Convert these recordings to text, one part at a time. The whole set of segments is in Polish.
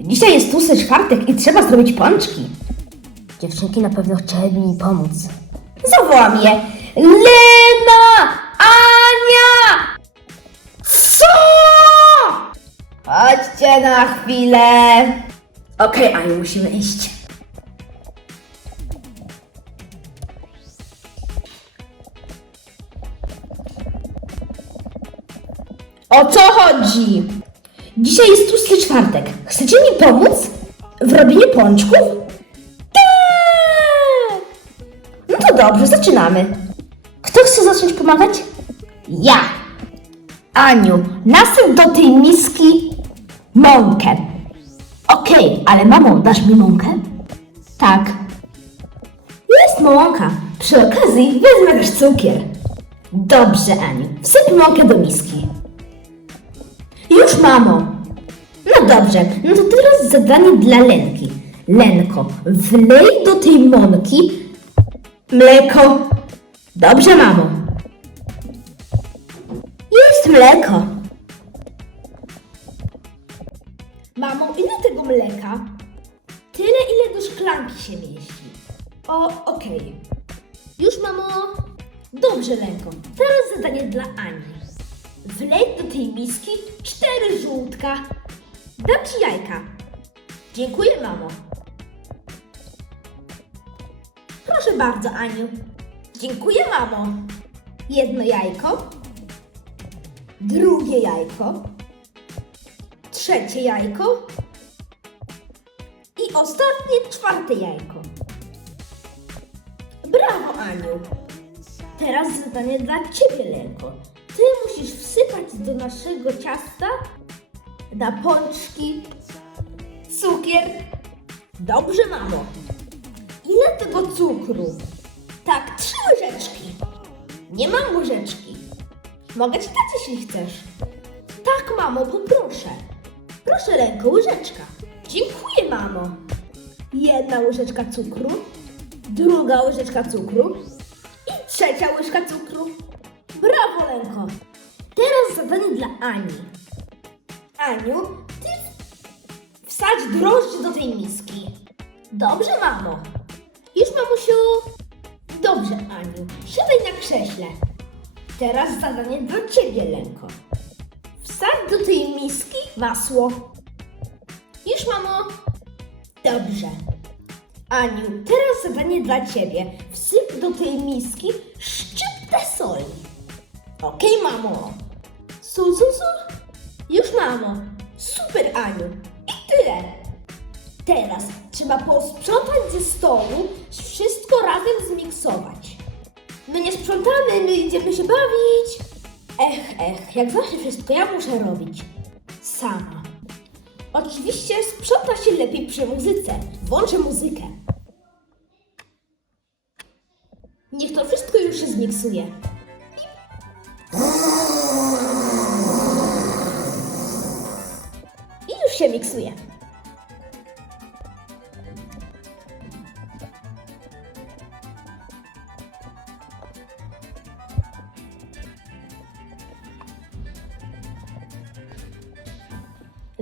Dzisiaj jest tłusty czwartek i trzeba zrobić pączki. Dziewczynki na pewno chciałyby mi pomóc. Zawołam je. Lena! Ania! Co? Chodźcie na chwilę. Okej, Aniu, musimy iść. O co chodzi? Dzisiaj jest tłusty czwartek. Chcecie mi pomóc w robieniu pączków? Tak! No to dobrze, zaczynamy. Kto chce zacząć pomagać? Ja. Aniu, nasyp do tej miski mąkę. Okej, ale mamo, dasz mi mąkę? Tak. Jest mąka. Przy okazji wezmę też cukier. Dobrze, Aniu. Wsyp mąkę do miski. Już, mamo. No dobrze, no to teraz zadanie dla Lenki. Lenko, wlej do tej mąki mleko. Dobrze, mamo. Jest mleko. Mamo, ile tego mleka? Tyle, ile do szklanki się mieści. O, okej. Już, mamo. Dobrze, Lenko. Teraz zadanie dla Ani. Wlej do tej miski cztery żółtka. Dam ci jajka. Dziękuję, mamo. Proszę bardzo, Aniu. Dziękuję, mamo. Jedno jajko. Drugie jajko. Trzecie jajko. I ostatnie, czwarte jajko. Brawo, Aniu. Teraz zadanie dla Ciebie, Lenko. Musisz wsypać do naszego ciasta na pączki cukier. Dobrze, mamo. Ile tego cukru? Tak, trzy łyżeczki. Nie mam łyżeczki. Mogę ci dać, jeśli chcesz. Tak, mamo, poproszę. Proszę, Lenko, łyżeczka. Dziękuję, mamo. Jedna łyżeczka cukru, druga łyżeczka cukru i trzecia łyżka cukru. Brawo, Lenko! Teraz zadanie dla Ani. Aniu, ty wsadź drożdże do tej miski. Dobrze, mamo. Już, mamusiu. Dobrze, Aniu. Siadaj na krześle. Teraz zadanie dla ciebie, Lenko. Wsadź do tej miski masło. Już, mamo. Dobrze. Aniu, teraz zadanie dla ciebie. Wsyp do tej miski szczyptę soli. Okej, mamo. Sól, sól, sól. Już, mamo. Super, Aniu. I tyle. Teraz trzeba posprzątać ze stołu, wszystko razem zmiksować. My nie sprzątamy, my idziemy się bawić. Ech, ech, jak zawsze wszystko ja muszę robić. Sama. Oczywiście sprząta się lepiej przy muzyce. Włączę muzykę. Niech to wszystko już się zmiksuje.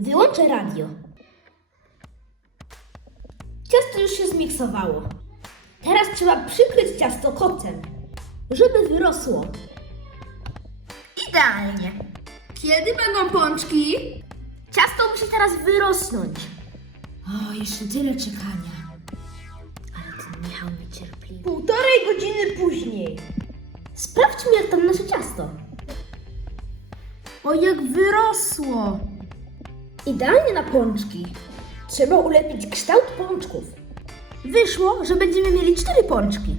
Wyłączę radio. Ciasto już się zmiksowało. Teraz trzeba przykryć ciasto kocem, żeby wyrosło. Idealnie. Kiedy będą pączki? Ciasto musi teraz wyrosnąć. O, jeszcze tyle czekania. Ale ten Michał niecierpliwy. Półtorej godziny później. Sprawdźmy, jak tam nasze ciasto. O, jak wyrosło. Idealnie na pączki. Trzeba ulepić kształt pączków. Wyszło, że będziemy mieli cztery pączki.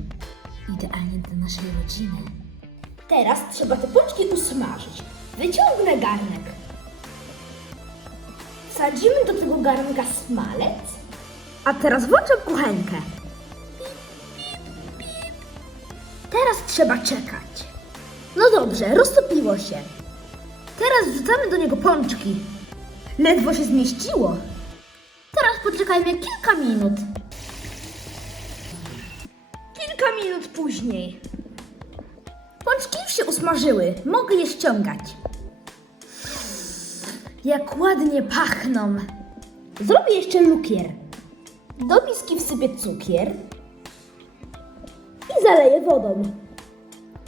Idealnie dla naszej rodziny. Teraz trzeba te pączki usmażyć. Wyciągnę garnek. Wsadzimy do tego garnka smalec. A teraz włączam kuchenkę. Teraz trzeba czekać. No dobrze, roztopiło się. Teraz wrzucamy do niego pączki. Ledwo się zmieściło. Teraz poczekajmy kilka minut. Kilka minut później. Pączki już się usmażyły. Mogę je ściągać. Jak ładnie pachną. Zrobię jeszcze lukier. Do miski wsypię cukier i zaleję wodą.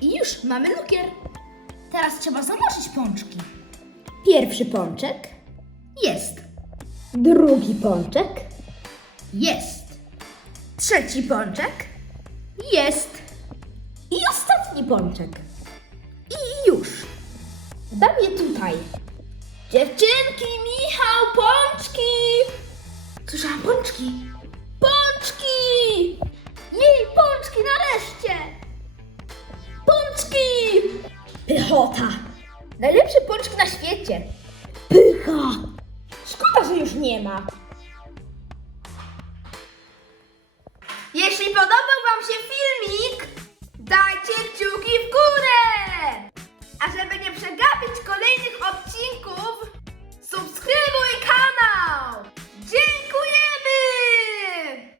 I już mamy lukier. Teraz trzeba zanosić pączki. Pierwszy pączek, Jest. drugi pączek, Jest. trzeci pączek Jest. i ostatni pączek. I już. Dam je tutaj. Dziewczynki, Michał, pączki! Słyszałam pączki. Pączki! Jej, pączki, nareszcie! Pączki! Pychota! Najlepsze pączki na świecie! Pycha! Szkoda, że już nie ma. Jeśli podobał Wam się filmik, dajcie kciuki w górę! A żeby nie przegapić kolejnych odcinków,